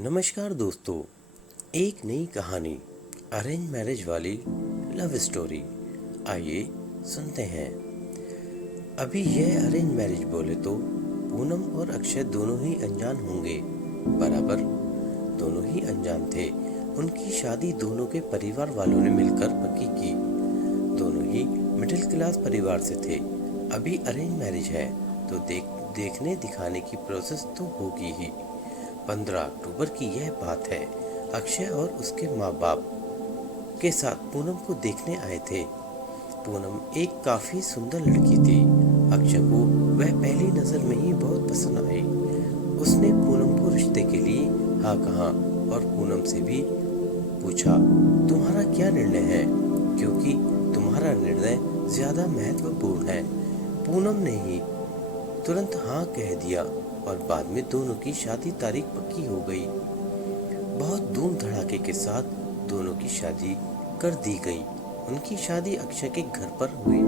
नमस्कार दोस्तों, एक नई कहानी अरेंज मैरिज वाली लव स्टोरी। आइए सुनते हैं। अभी यह अरेंज मैरिज बोले तो पूनम और अक्षय दोनों ही अनजान होंगे। बराबर दोनों ही अनजान थे। उनकी शादी दोनों के परिवार वालों ने मिलकर पक्की की। दोनों ही मिडिल क्लास परिवार से थे। अभी अरेंज मैरिज है तो देखने दिखाने की प्रोसेस तो होगी ही। 15 अक्टूबर की यह बात है। अक्षय और उसके माँ बाप के साथ पूनम को देखने आए थे। पूनम एक काफी सुंदर लड़की थी। अक्षय को वह पहली नजर में ही बहुत पसंद आई। उसने पूनम को रिश्ते के लिए हाँ कहा और पूनम से भी पूछा, तुम्हारा क्या निर्णय है, क्योंकि तुम्हारा निर्णय ज्यादा महत्वपूर्ण है। पूनम ने ही तुरंत हाँ कह दिया और बाद में दोनों की शादी तारीख पक्की हो गई। बहुत धूम धड़ाके के साथ दोनों की शादी कर दी गई। उनकी शादी अक्षय के घर पर हुई।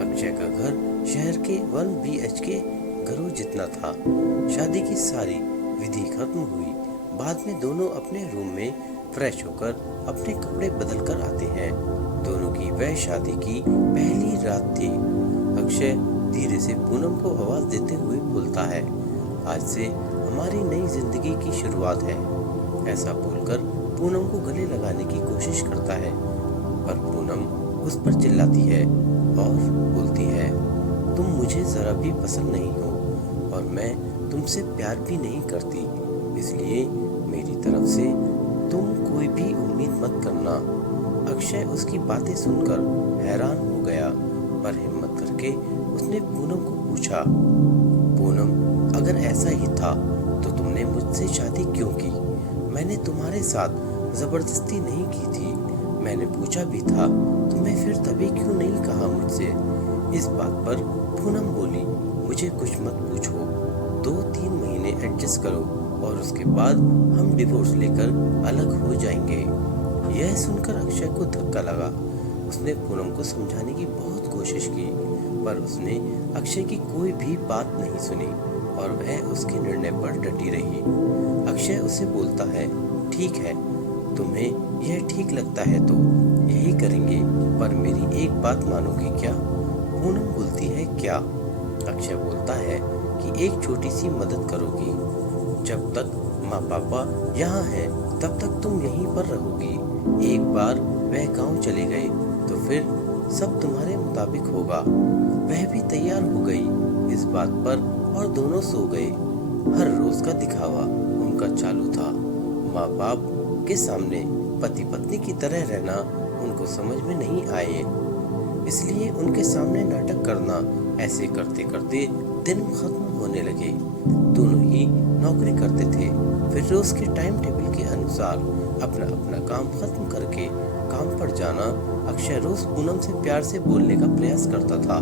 अक्षय का घर शहर के 1 BHK घरों जितना था। शादी की सारी विधि खत्म हुई। बाद में दोनों अपने रूम में फ्रेश होकर अपने कपड़े बदल कर आते हैं। दोनों की वह शादी की पहली रात थी। अक्षय धीरे से पूनम को आवाज देते हुए बोलता है, आज से हमारी नई जिंदगी की शुरुआत है। ऐसा बोलकर पूनम को गले लगाने की कोशिश करता है, पर पूनम उस पर चिल्लाती है और बोलती है, तुम मुझे जरा भी पसंद नहीं हो और मैं तुमसे प्यार भी नहीं करती, इसलिए मेरी तरफ से तुम कोई भी उम्मीद मत करना। अक्षय उसकी बातें सुनकर हैरान हो गया, पर हिम्मत करके उसने पूनम को पूछा, पूनम अगर ऐसा ही था तो तुमने मुझसे शादी क्यों की? मैंने तुम्हारे साथ जबरदस्ती नहीं की थी। मैंने पूछा भी था तुम्हें, फिर तभी क्यों नहीं कहा मुझसे? इस बात पर पूनम बोली, मुझे कुछ मत पूछो, 2-3 महीने एडजस्ट करो और उसके बाद हम डिवोर्स लेकर अलग हो जाएंगे। यह सुनकर अक्षय को धक्का लगा। उसने पूनम को समझाने की बहुत कोशिश की, पर उसने अक्षय की कोई भी बात नहीं सुनी और वह उसके निर्णय पर डटी रही। अक्षय उसे बोलता है, ठीक है, तुम्हें यह ठीक लगता है तो यही करेंगे, पर मेरी एक बात मानोगी क्या? पूनम बोलती है, क्या? अक्षय बोलता है कि एक छोटी सी मदद करोगी। जब तक माँ पापा यहाँ हैं तब तक तुम यहीं पर रहोगी। एक बार वह गांव चले गए तो फिर सब तुम्हारे मुताबिक होगा। वह भी तैयार हो गई इस बात पर और दोनों सो गए। हर रोज का दिखावा उनका चालू था। माँ बाप के सामने पति पत्नी की तरह रहना उनको समझ में नहीं आए, इसलिए उनके सामने नाटक करना। ऐसे करते करते दिन खत्म होने लगे। दोनों ही नौकरी करते थे। फिर रोज के टाइम टेबल के अनुसार अपना अपना काम खत्म करके काम पर जाना। अक्षय रोज पूनम से प्यार से बोलने का प्रयास करता था,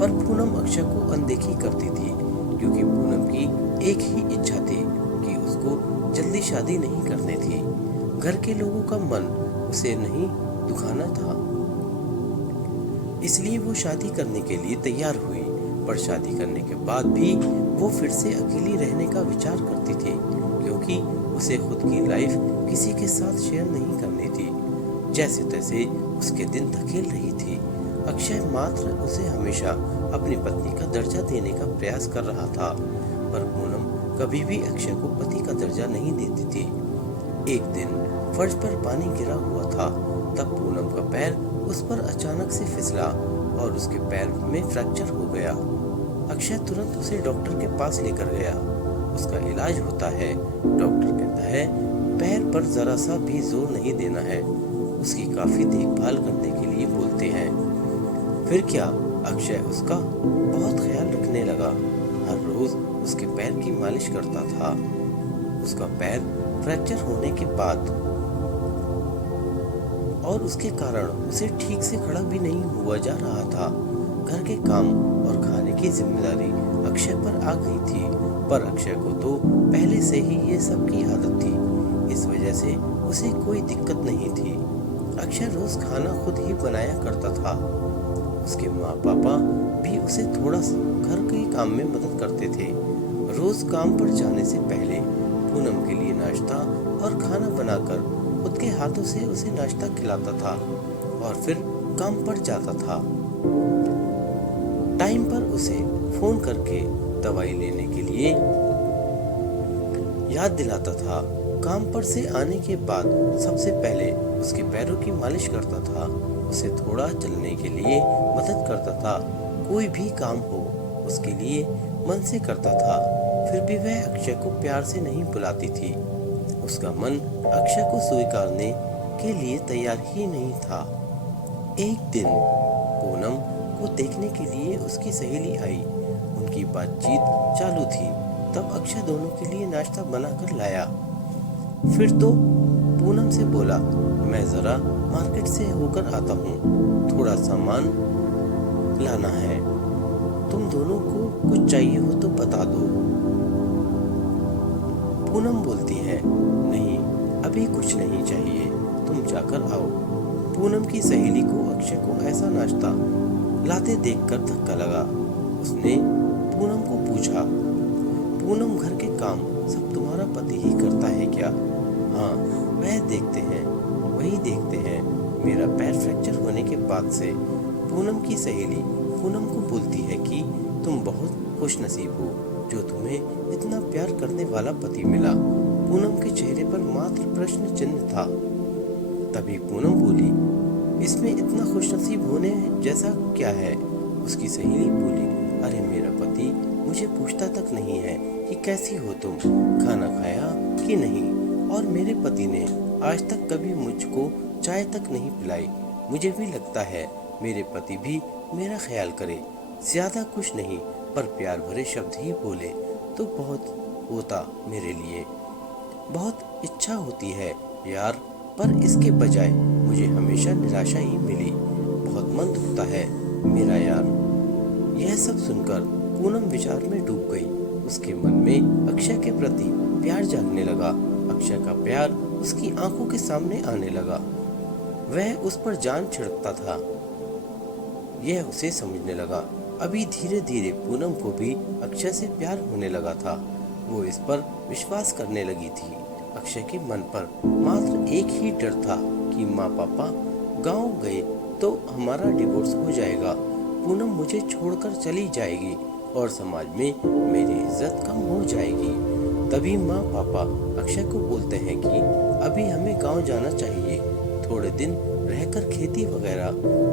पर पूनम अक्षय को अनदेखी करती थी, क्योंकि पूनम की एक ही इच्छा थी कि उसको जल्दी शादी नहीं करनी थी। घर के लोगों का मन उसे नहीं दुखाना था, इसलिए वो शादी करने के लिए तैयार हुई। पर शादी करने के बाद भी वो फिर से अकेली रहने का विचार करती थी, क्योंकि उसे खुद की लाइफ किसी के साथ शेयर नहीं करनी थी। जैसे तैसे उसके दिन धकेल रही थी। अक्षय मात्र उसे हमेशा अपनी पत्नी का दर्जा देने का प्रयास कर रहा था, पर पूनम कभी भी अक्षय को पति का दर्जा नहीं देती थी। एक दिन फर्श पर पानी गिरा हुआ था, तब पूनम का पैर उस पर अचानक से फिसला और उसके पैर में फ्रैक्चर हो गया। अक्षय तुरंत उसे डॉक्टर के पास लेकर गया। उसका इलाज होता है। डॉक्टर कहता है पैर पर जरा सा भी जोर नहीं देना है, उसकी काफी देखभाल करने के लिए बोलते हैं। फिर क्या, अक्षय उसका बहुत ख्याल रखने लगा। हर रोज उसके पैर की मालिश करता था। उसका पैर फ्रैक्चर होने के बाद और उसके कारण उसे ठीक से खड़ा भी नहीं हुआ जा रहा था। घर के काम और खाने की जिम्मेदारी अक्षय पर आ गई थी, पर अक्षय को तो पहले से ही ये सब की आदत थी। इस वजह से उसे कोई दिक्कत नहीं थी। अक्षय रोज खाना खुद ही बनाया करता था। उसके माँ पापा भी उसे थोड़ा घर के काम में मदद करते थे। रोज काम पर जाने से पहले पूनम के लिए नाश्ता और खाना बनाकर खुद के हाथों से उसे नाश्ता खिलाता था और फिर काम पर जाता था। टाइम पर उसे फोन करके दवाई लेने के लिए याद दिलाता था। काम पर से आने के बाद सबसे पहले उसके पैरों की मालिश करता था, उसे थोड़ा चलने के लिए मदद करता था। कोई भी काम हो उसके लिए मन से करता था। फिर भी वह अक्षय को प्यार से नहीं बुलाती थी। उसका मन अक्षय को स्वीकारने के लिए तैयार ही नहीं था। एक दिन पूनम को देखने के लिए उसकी सहेली आई। उनकी बातचीत चालू थी। तब अक्षय दोनों के लिए नाश्ता बनाकर लाया। फिर तो पूनम से बोला, मैं जरा मार्केट से होकर आता हूँ, थोड़ा सामान लाना है, तुम दोनों को कुछ चाहिए हो तो बता दो। पूनम बोलती है, नहीं अभी कुछ नहीं चाहिए, तुम जाकर आओ। पूनम की सहेली को अक्षय को ऐसा नाश्ता लाते देखकर धक्का लगा। उसने पूनम को पूछा, पूनम घर के काम सब तुम्हारा पति ही करता है क्या? हाँ, वही देखते हैं। मेरा पैर फ्रैक्चर होने के बाद से पूनम की सहेली पूनम को बोलती है कि तुम बहुत खुशनसीब हो जो तुम्हें इतना प्यार करने वाला पति मिला। पूनम के चेहरे पर मात्र प्रश्न चिन्ह था। तभी पूनम बोली, इसमें इतना खुशनसीब होने जैसा क्या है? उसकी सहेली बोली, अरे मेरा पति मुझे पूछता तक नहीं है कि कैसी हो तुम, खाना खाया कि नहीं, और मेरे पति ने आज तक कभी मुझको चाय तक नहीं पिलाई। मुझे भी लगता है मेरे पति भी मेरा ख्याल करे। ज्यादा कुछ नहीं, पर प्यार भरे शब्द ही बोले तो बहुत होता मेरे लिए। बहुत इच्छा होती है यार, पर इसके बजाय मुझे हमेशा निराशा ही मिली। बहुत मन दुखता है मेरा यार। यह सब सुनकर पूनम विचार में डूब गई। उसके मन में अक्षय के प्रति प्यार जागने लगा। अक्षय का प्यार उसकी आंखों के सामने आने लगा। वह उस पर जान छिड़कता था। यह उसे समझने लगा। अभी धीरे धीरे पूनम को भी अक्षय से प्यार होने लगा था। वो इस पर विश्वास करने लगी थी। अक्षय के मन पर मात्र एक ही डर था कि माँ पापा गांव गए तो हमारा डिवोर्स हो जाएगा, पूनम मुझे छोड़कर चली जाएगी और समाज में मेरी इज्जत कम हो जाएगी। तभी माँ पापा अक्षय को बोलते हैं कि अभी हमें गांव जाना चाहिए, थोड़े दिन रहकर खेती वगैरह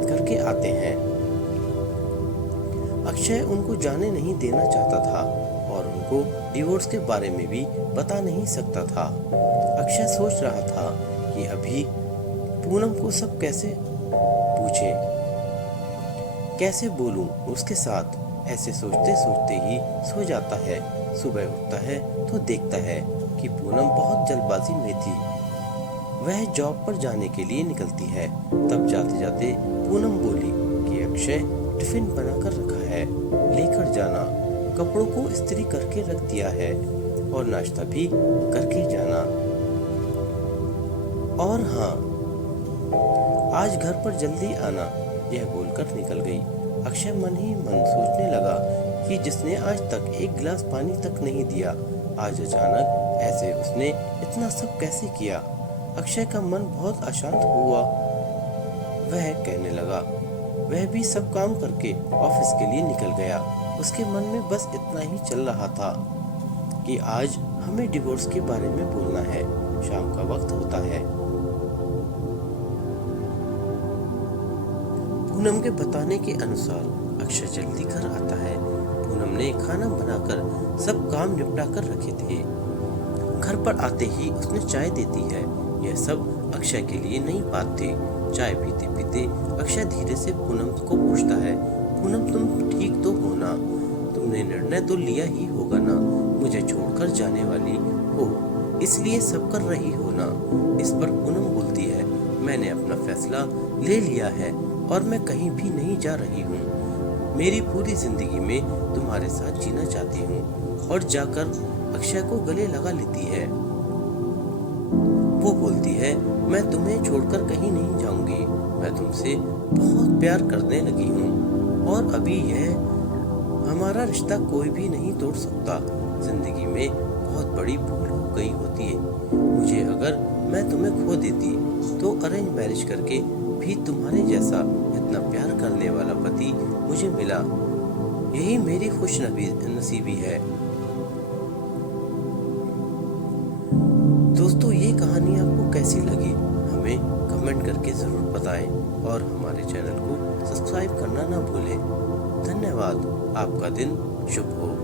करके आते हैं। अक्षय उनको जाने नहीं देना चाहता था और उनको डिवोर्स के बारे में भी बता नहीं सकता था। अक्षय सोच रहा था कि अभी पूनम को सब कैसे पूछे, कैसे बोलूं उसके साथ। ऐसे सोचते सोचते ही सो जाता है। सुबह उठता है तो देखता है कि पूनम बहुत जल्दबाजी में थी। वह जॉब पर जाने के लिए निकलती है। तब जाते जाते पूनम बोली कि अक्षय टिफिन बनाकर रखा है, लेकर जाना। कपड़ों को इस्त्री करके रख दिया है और नाश्ता भी करके जाना। और हाँ, आज घर पर जल्दी आना, यह बोलकर निकल गई। अक्षय मन ही मन सोचने लगा कि जिसने आज तक एक गिलास पानी तक नहीं दिया, आज अचानक ऐसे उसने इतना सब कैसे किया। अक्षय का मन बहुत अशांत हुआ। वह कहने लगा, वह भी सब काम करके ऑफिस के लिए निकल गया। उसके मन में बस इतना ही चल रहा था कि आज हमें डिवोर्स के बारे में बोलना है, शाम का वक्त होता है। पूनम के बताने के अनुसार अक्षय जल्दी घर आता है। पूनम ने खाना बनाकर सब काम निपटा कर रखे थे। घर पर आते ही उसने चाय देती है। यह सब अक्षय के लिए नई बात थी। चाय पीते पीते अक्षय धीरे से पूनम को पूछता है, पूनम तुम ठीक तो हो ना? तुमने निर्णय तो लिया ही होगा ना, मुझे छोड़कर जाने वाली हो, इसलिए सब कर रही हो ना? इस पर पूनम बोलती है, मैंने अपना फैसला ले लिया है और मैं कहीं भी नहीं जा रही हूँ। मेरी पूरी जिंदगी में तुम्हारे साथ जीना चाहती हूँ। और जाकर अक्षय को गले लगा लेती है। वो बोलती है, मैं तुम्हें छोड़कर कहीं नहीं जाऊंगी, मैं तुमसे बहुत प्यार करने लगी हूँ और अभी यह हमारा रिश्ता कोई भी नहीं तोड़ सकता। जिंदगी में बहुत बड़ी भूल हो हो गई होती है। मुझे अगर मैं तुम्हें खो देती तो अरेंज मैरिज करके भी तुम्हारे जैसा इतना प्यार करने वाला पति मुझे मिला। यही मेरी खुश नसीबी है। दोस्तों, ये कहानी आपको कैसी लगी हमें कमेंट करके ज़रूर बताएं और हमारे चैनल को सब्सक्राइब करना ना भूलें। धन्यवाद। आपका दिन शुभ हो।